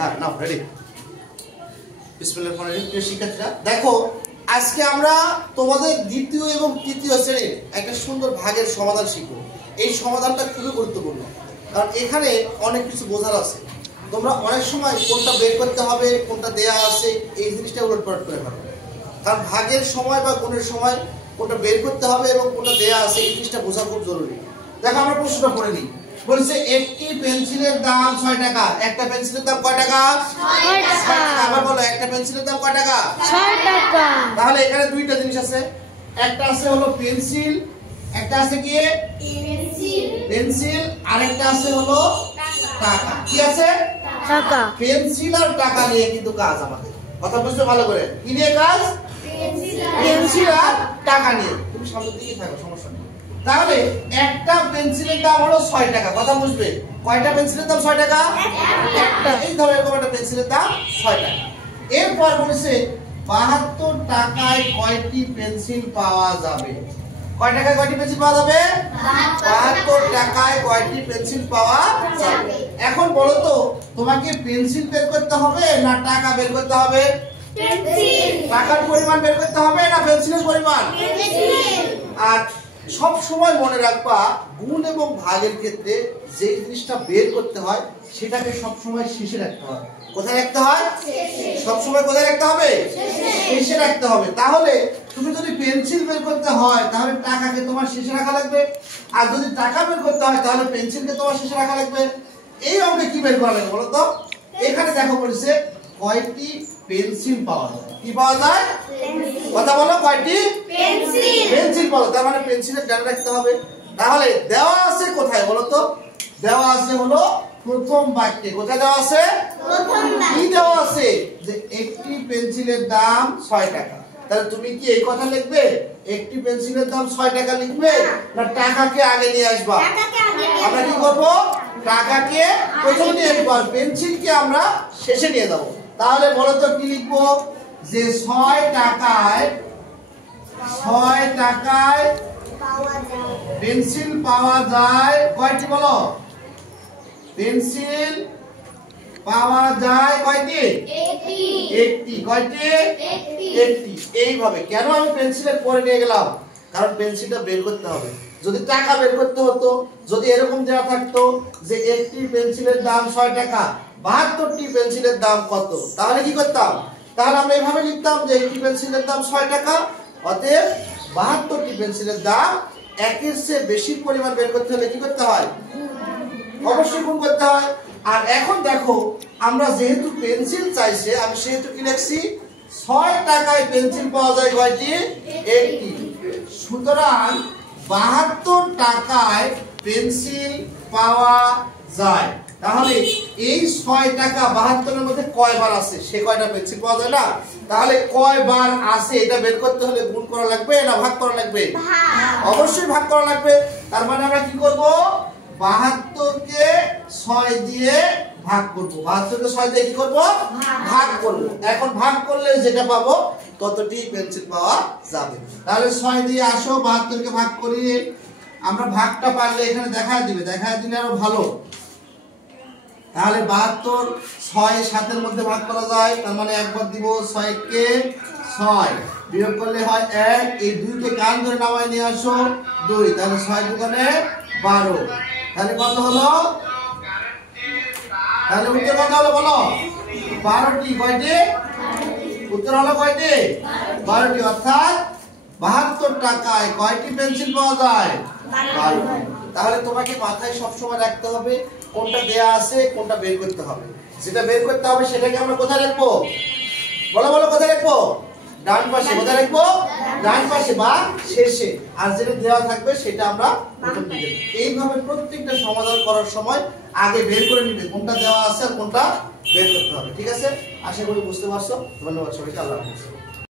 হ্যাঁ নাও রেডি। বিসমিল্লাহির প্রিয় শিক্ষার্থীরা, দেখো আজকে আমরা তোমাদের দ্বিতীয় এবং তৃতীয় শ্রেণীর একটা সুন্দর ভাগের সমাধান শিখব। এই সমাধানটা খুবই গুরুত্বপূর্ণ, কারণ এখানে অনেক কিছু বোঝার আছে। তোমরা অনেক সময় কোনটা বের করতে হবে, কোনটা দেয়া আছে, এই জিনিসটা উলটপালট করে ফেলো। কারণ ভাগের সময় বা গুণের সময় কোনটা বের করতে হবে এবং কোনটা দেয়া আছে, এই জিনিসটা বোঝা খুব জরুরি। দেখো আমরা প্রশ্নটা পড়ে নিই। বলছে একটি পেন্সিলের দাম 6 টাকা। একটা পেন্সিলের দাম কয় টাকা? 6 টাকা। আবার বলো, একটা পেন্সিলের দাম কয় টাকা? 6 টাকা। তাহলে এখানে দুইটা জিনিস আছে, একটা আছে হলো পেন্সিল, একটা আছে কি পেন্সিল, আরেকটা আছে হলো টাকা। কি আছে? টাকা। পেন্সিল আর টাকা নিয়ে কিন্তু কাজ আমাদের। কথা বুঝতে ভালো করে, কি নিয়ে কাজ? পেন্সিল আর টাকা নিয়ে। তুমি সামনের দিকে থাকো, সমস্যা নেই। তাহলে একটা পেন্সিলের দাম হলো 6 টাকা। কথা বুঝবে, কয়টা পেন্সিলের দাম 6 টাকা? একটা। এই ধরো এরকম একটা পেন্সিলের দাম 6 টাকা। এরপর বলেছে 72 টাকায় কয়টি পেন্সিল পাওয়া যাবে? কয় টাকায় কয়টি পেন্সিল পাওয়া যাবে? 72 টাকায় কয়টি পেন্সিল পাওয়া যাবে। এখন বলো তো, তোমাকে পেন্সিল বের করতে হবে না টাকা বের করতে হবে? পেন্সিল। টাকার পরিমাণ বের করতে হবে না পেন্সিলের পরিমাণ? পেন্সিল। আর সব সময় মনে রাখবা, গুণ এবং ভাগের ক্ষেত্রে যে জিনিসটা বের করতে হয় সেটাকে সব সময় শেষে রাখতে হয়। কোথায় রাখতে হয়? সব সময় কোথায় রাখতে হবে? শেষে রাখতে হবে। তাহলে তুমি যদি পেন্সিল বের করতে হয় তাহলে টাকাকে তোমার শেষে রাখা লাগবে, আর যদি টাকা বের করতে হয় তাহলে পেন্সিলকে তোমার শেষে রাখা লাগবে। এই অঙ্কে কি বের করা লাগবে বলো তো? এখানে দেখো বলেছে কয়টি পেন্সিল পাওয়া যায়। কি পাওয়া যায়? কথা বলো, কয়টি পেন্সিল। পেন্সিল পাওয়া যায়। তার মানে পেন্সিলের ডান রাখতে হবে। তাহলে দেওয়া আছে কোথায় বলো তো? দেওয়া আছে হলো প্রথম বাক্যে। কোথায় দেওয়া আছে? প্রথম বাক্যে। কি দেওয়া আছে? যে একটি পেন্সিলের দাম 6 টাকা। তাহলে তুমি কি এই কথা লিখবে? একটি পেন্সিলের দাম 6 টাকা লিখবে না টাকাকে আগে নিয়ে আসবা? টাকাকে আগে নিয়ে আমরা কি করব? টাকাকে প্রথমে নিয়ে আসবো আর পেন্সিলকে আমরা শেষে নিয়ে যাব। তাহলে বলো তো কি লিখবো? যে 6 টাকায় পাওয়া যায়। পেন্সিল পাওয়া যায় কয়টি বলো? পেন্সিল পাওয়া যায় কয়টি? একটি। কয়টি? একটি। এইভাবে কেন আমি পেন্সিলের পরে নিয়ে গেলাম? কারণ পেন্সিলটা বের করতে হবে। যদি টাকা বের করতে হতো, যদি এরকম দেওয়া থাকতো যে একটি পেন্সিলের দাম 6 টাকা, 72টি পেন্সিলের দাম কত, তাহলে কি করতাম? তাহলে আমরা এইভাবে লিখতাম যে একটি পেন্সিলের দাম 6 টাকা, অতএব 72টি পেন্সিলের দাম। একের চেয়ে বেশি পরিমাণ বের করতে হলে কি করতে হয়? অবশ্যই গুণ করতে হয়। আর এখন দেখো, আমরা যেহেতু পেন্সিল চাইছে, আমি সেহেতু কি লিখছি? 6 টাকায় পেন্সিল পাওয়া যায় কয়টি? একটি। সুতরাং 72 টাকায় পেন্সিল পাওয়া যায়। তাহলে এই 6 টাকা 72 এর মধ্যে কয়বার আছে সে কয়টা পেন্সিল পাওয়া যায় না? তাহলে কয়বার আছে এটা বের করতে হলে গুণ করা লাগবে না ভাগ করা লাগবে? অবশ্যই ভাগ করা লাগবে। তার মানে আমরা কি করব? 72 কে 6 দিয়ে ভাগ করব। 72 কে 6 দিয়ে কি করব? ভাগ করব। এখন ভাগ করলে যেটা পাবো ততটি পেন্সিল পাওয়া যাবে। তাহলে 6 দিয়ে আসো 72 কে ভাগ করি। আমরা ভাগটা পারলে এখানে দেখায় দিলে আরো ভালো। তাহলে 72 6 7 এর মধ্যে ভাগ করা যায়। তার মানে একবার দিব 6 কে 6 বিয়োগ করলে হয় 1। এই 2 কে কান ধরে নামায় নিয়ে আসো 2। তাহলে 6 দুগুণে 12। তাহলে কত হলো? তাহলে উত্তর কত হলো বলো? 12টি। কয়টি? উত্তর হলো কয়টি? 12টি। অর্থাৎ 72 টাকায় কয়টি পেন্সিল পাওয়া যায়? 12টি। তাহলে তোমাকে মাথায় সবসময় রাখতে হবে কোনটা দেয়া আছে, কোনটা বের করতে হবে। যেটা বের করতে হবে সেটাকে আমরা কোথায় রাখবো বলো? কোথায় রাখবো? ডান পাশে। কোথায় রাখবো? ডান পাশে বা শেষে। আর যেটা দেওয়া থাকবে সেটা আমরা প্রথম দিকে। এইভাবে প্রত্যেকটা সমাধান করার সময় আগে বের করে নিবে কোনটা দেওয়া আছে আর কোনটা বের করতে হবে। ঠিক আছে? আশা করি বুঝতে পারছো। ধন্যবাদ সবাইকে। আল্লাহ হাফেজ।